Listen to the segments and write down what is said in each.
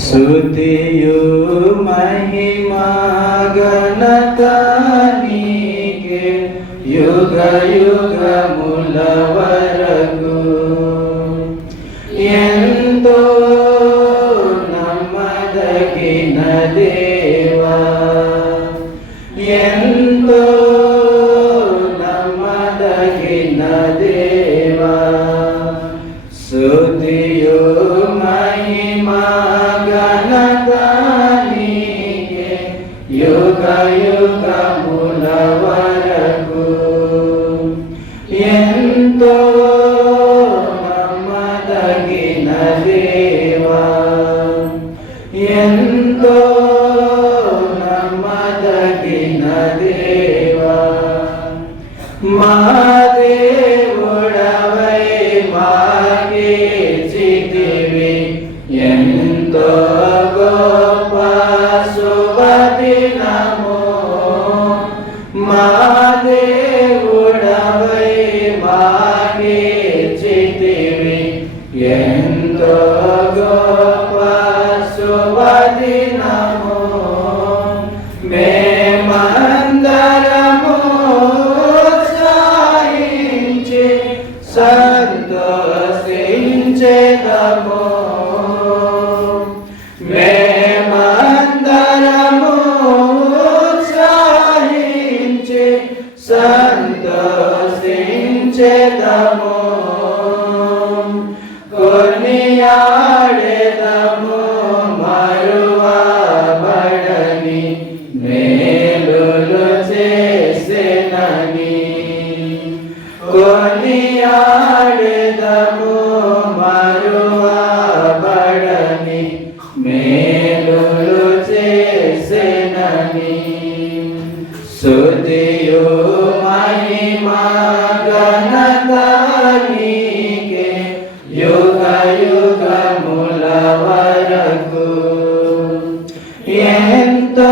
స్తుతియు మహిమా ఘనత నీకే యుగ యుగముల వరకు ఎంతో నమ్మదగిన దేవా ఎంతో నమ్మదగిన దేవా. ఎంతో నమ్మదగిన దేవా. ఎంతో నమ్మదగిన దేవా. మా దేవుడవై మాకే చితివి. ఎంతో గొప్ప శుభదినము మా దేవుడవై సంతోషించేదము కొనియాడేదము మరువబడని మేలులు చేసినని. కొనియాడేదము మరువబడని మేలులు చేసేనని. సుదియు మహిమా ఎంతో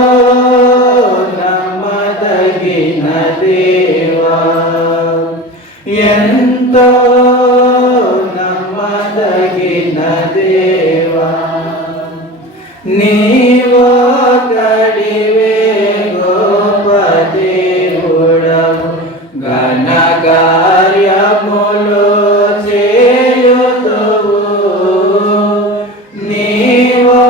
నమ్మదగిన దేవా ఎంతో నమ్మదగిన దేవా నీవో కడివే గోప దేవుడవు ఘన నీవో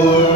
Senhor.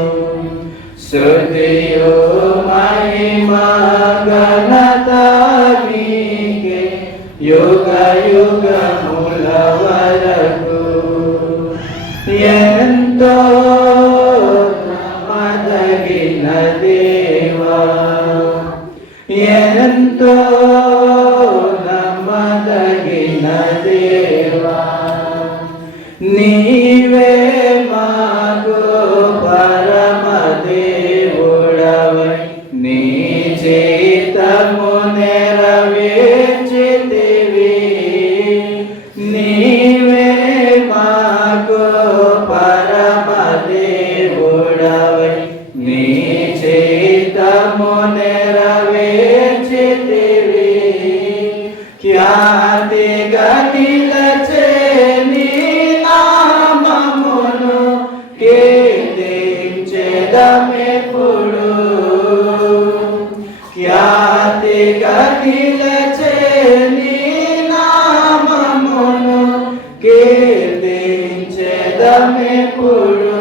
కీర్తించెదమెప్పుడు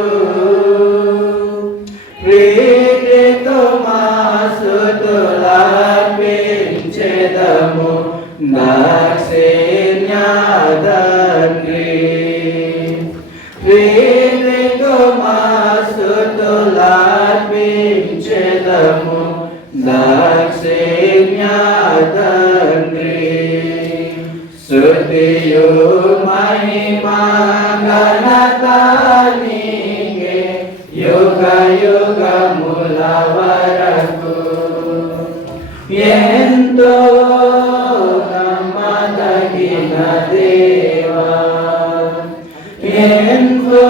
ప్రేరితో మాసుతులర్పించెదము దాక్షేణ్యాదగ్రి ప్రేరితో మాసుతులర్పించెదము దాక్షేణ్యాదగ్రి మహిమా ఘనత నీకే యుగ యుగముల వరకు ఎంతో నమ్మదగిన దేవా ఎంతో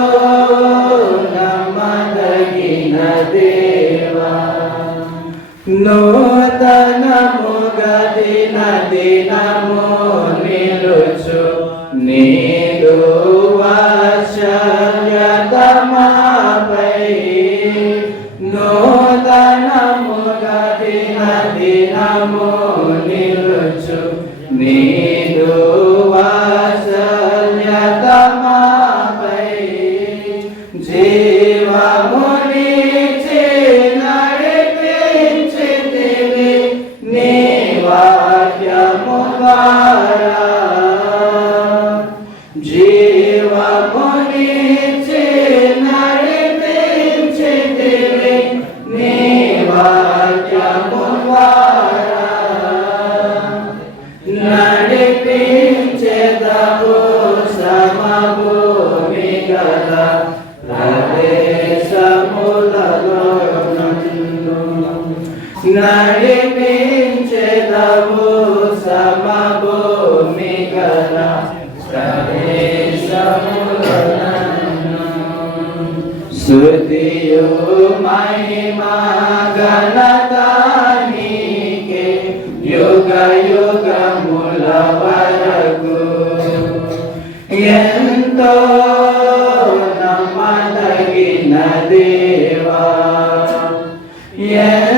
నమ్మదగిన దేవా నూతనముగా దిన దినము നീ నడిపించెదవు సమభూమి గల ప్రదేశములలో మహిమా ఘనత నీకే యుగ యుగముల వరకు ఎంతో నమ్మదగిన దేవా ఎంతో